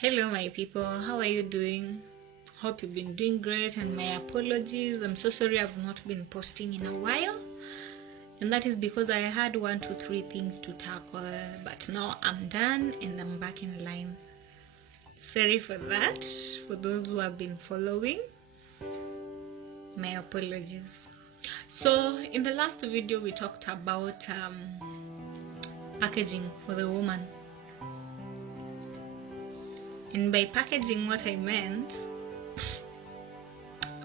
Hello my people, how are you doing? Hope you've been doing great, and my apologies. I'm so sorry I've not been posting in a while, and that is because I had 1, 2, 3 things to tackle, but now I'm done and I'm back in line. Sorry for that. For those who have been following, my apologies. So in the last video we talked about packaging for the woman. And by packaging, what I meant,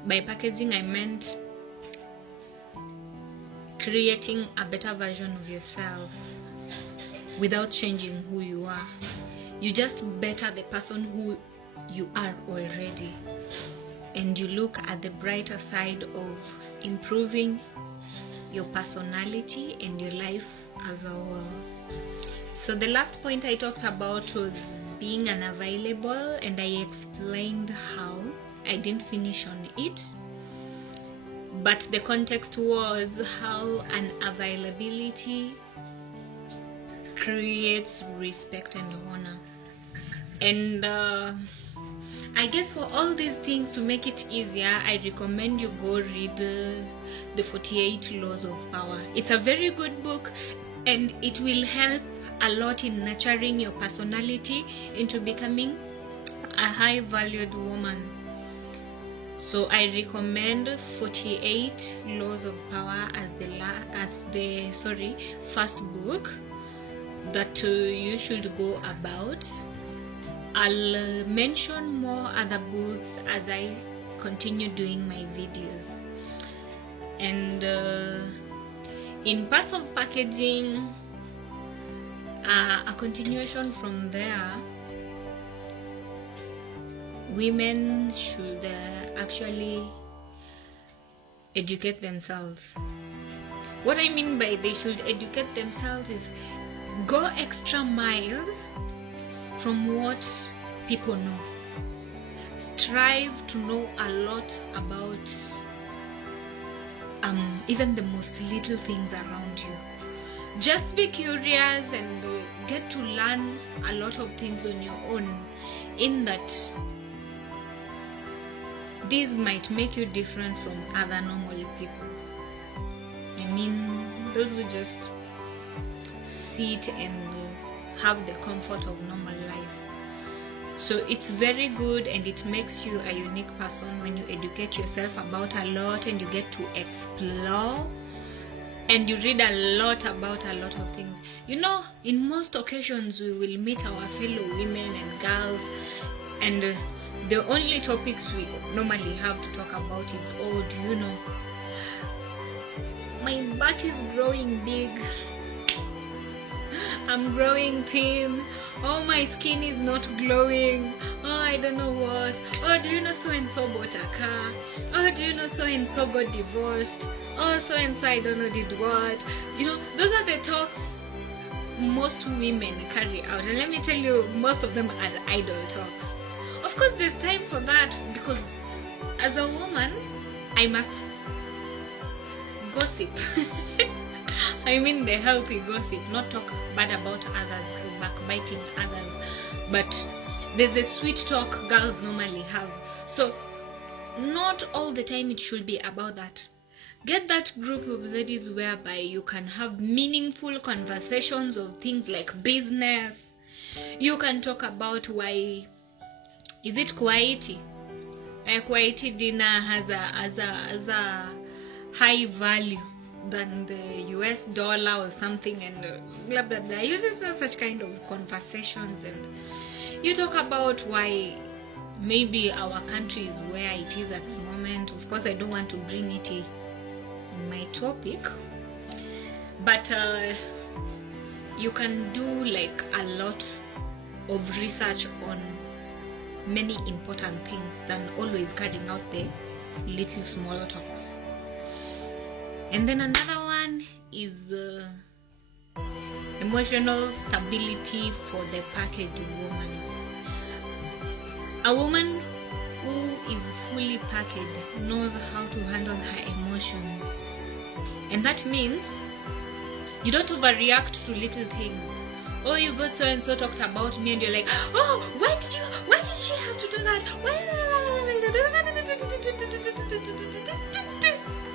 by packaging I meant creating a better version of yourself without changing who you are. You just better the person who you are already, and you look at the brighter side of improving your personality and your life as a whole. So the last point I talked about was being unavailable, and I explained how. I didn't finish on it, but the context was how unavailability creates respect and honor. And I guess for all these things, to make it easier, I recommend you go read the 48 Laws of Power. It's a very good book, and it will help a lot in nurturing your personality into becoming a high valued woman. So I recommend 48 Laws of Power as the first book that you should go about. I'll mention more other books as I continue doing my videos. And in parts of packaging, a continuation from there, women should actually educate themselves. What I mean by they should educate themselves is go extra miles from what people know. Strive to know a lot about even the most little things around you. Just be curious and get to learn a lot of things on your own, in that these might make you different from other normal people. I mean, those who just sit and have the comfort of normal life. So it's very good, and it makes you a unique person when you educate yourself about a lot, and you get to explore, and you read a lot about a lot of things. You know, in most occasions we will meet our fellow women and girls, and the only topics we normally have to talk about is, oh, do you know, my butt is growing big, I'm growing thin, oh, my skin is not glowing, oh, I don't know what, oh, do you know so and so bought a car, oh, do you know so and so got divorced, oh, so and so I don't know did what. You know, those are the talks most women carry out, and let me tell you, most of them are idle talks. Of course there's time for that, because as a woman I must gossip. I mean the healthy gossip, not talk bad about others, backbiting others, but there's the sweet talk girls normally have. So not all the time it should be about that. Get that group of ladies whereby you can have meaningful conversations of things like business. You can talk about why is it Kuwaiti? Kuwaiti dinner has a high value than the US dollar or something, and blah blah blah. You just know such kind of conversations, and you talk about why maybe our country is where it is at the moment. Of course I don't want to bring it in my topic, but you can do like a lot of research on many important things than always carrying out the little small talks. And then another one is emotional stability for the packaged woman. A woman who is fully packaged knows how to handle her emotions, and that means you don't overreact to little things. oh, you got so and so talked about me, and you're like, oh, why did she have to do that?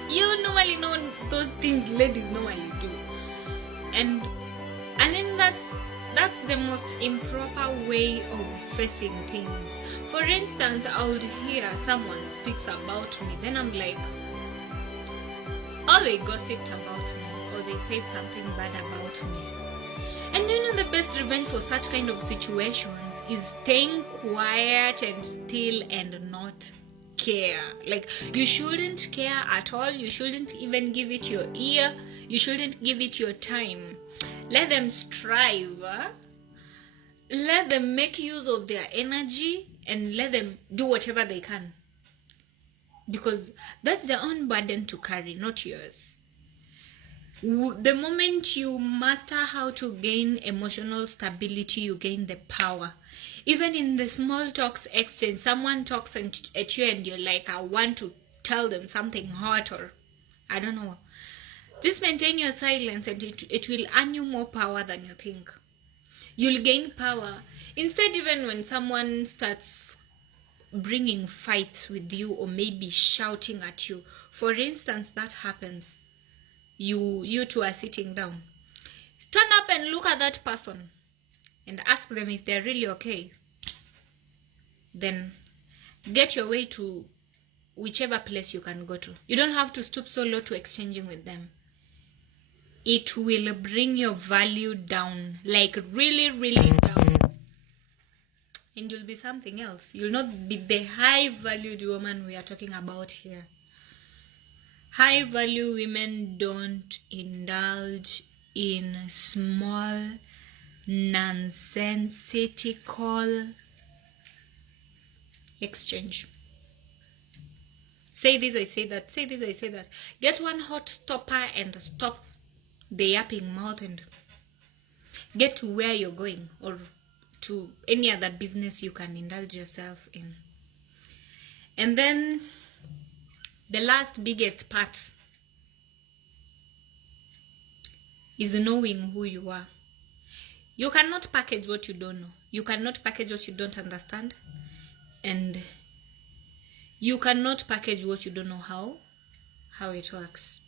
You normally know those things ladies normally do, and then that's the most improper way of facing things. For instance, I would hear someone speaks about me, then I'm like, oh, they gossiped about me, or they said something bad about me. And you know, the best revenge for such kind of situations is staying quiet and still and not care. Like, you shouldn't care at all. You shouldn't even give it your ear. You shouldn't give it your time. Let them strive. Let them make use of their energy, and let them do whatever they can, because that's their own burden to carry, not yours. The moment you master how to gain emotional stability, you gain the power. Even in the small talks exchange, someone talks at you and you're like, I want to tell them something hot, or I don't know. Just maintain your silence, and it will earn you more power than you think. You'll gain power. Instead, even when someone starts bringing fights with you, or maybe shouting at you, for instance, that happens, you two are sitting down, stand up and look at that person and ask them if they're really okay. Then get your way to whichever place you can go to. You don't have to stoop so low to exchanging with them. It will bring your value down, like really, really down. And you'll be something else. You'll not be the high valued woman we are talking about here. High value women don't indulge in small, nonsensical exchange. Say this, I say that. Say this, I say that. Get one hot stopper and stop the yapping mouth, and get to where you're going, or to any other business you can indulge yourself in. And then the last biggest part is knowing who you are. You cannot package what you don't know. You cannot package what you don't understand. And you cannot package what you don't know how it works.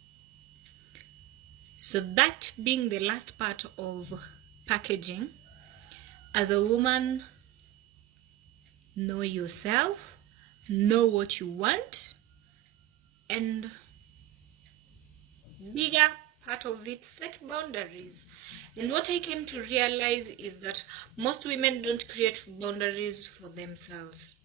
So that being the last part of packaging, as a woman, know yourself, know what you want, and bigger part of it, set boundaries. And what I came to realize is that most women don't create boundaries for themselves.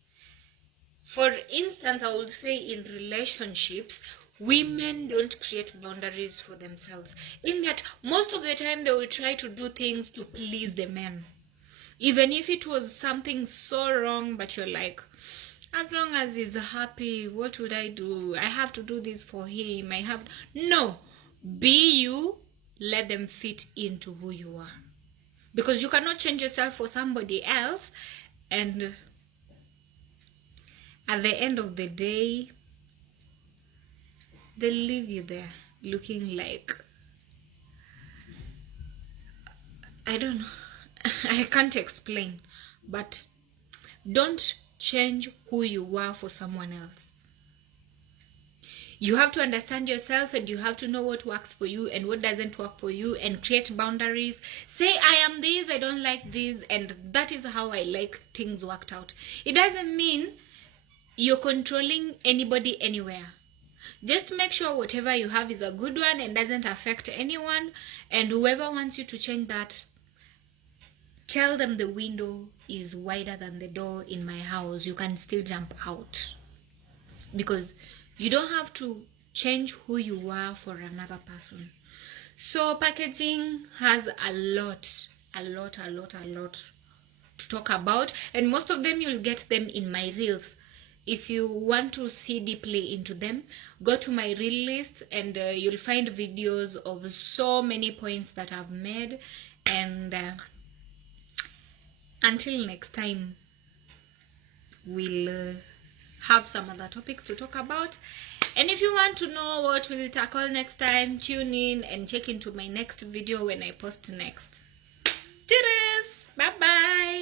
For instance, I would say in relationships, women don't create boundaries for themselves. In that, most of the time they will try to do things to please the men. Even if it was something so wrong, but you're like, as long as he's happy, what would I do? I have to do this for him. No. Be you. Let them fit into who you are. Because you cannot change yourself for somebody else. And at the end of the day, they'll leave you there looking like, I don't know. I can't explain. But don't change who you are for someone else. You have to understand yourself, and you have to know what works for you and what doesn't work for you, and create boundaries. Say, I am this, I don't like this, and that is how I like things worked out. It doesn't mean you're controlling anybody anywhere. Just make sure whatever you have is a good one and doesn't affect anyone, and whoever wants you to change that, tell them the window is wider than the door in my house. You can still jump out. Because you don't have to change who you are for another person. So packaging has a lot to talk about. And most of them, you'll get them in my reels. If you want to see deeply into them, go to my reel list, and you'll find videos of so many points that I've made. And until next time, we'll have some other topics to talk about. And if you want to know what we'll tackle next time, tune in and check into my next video when I post next. Cheers! Bye bye.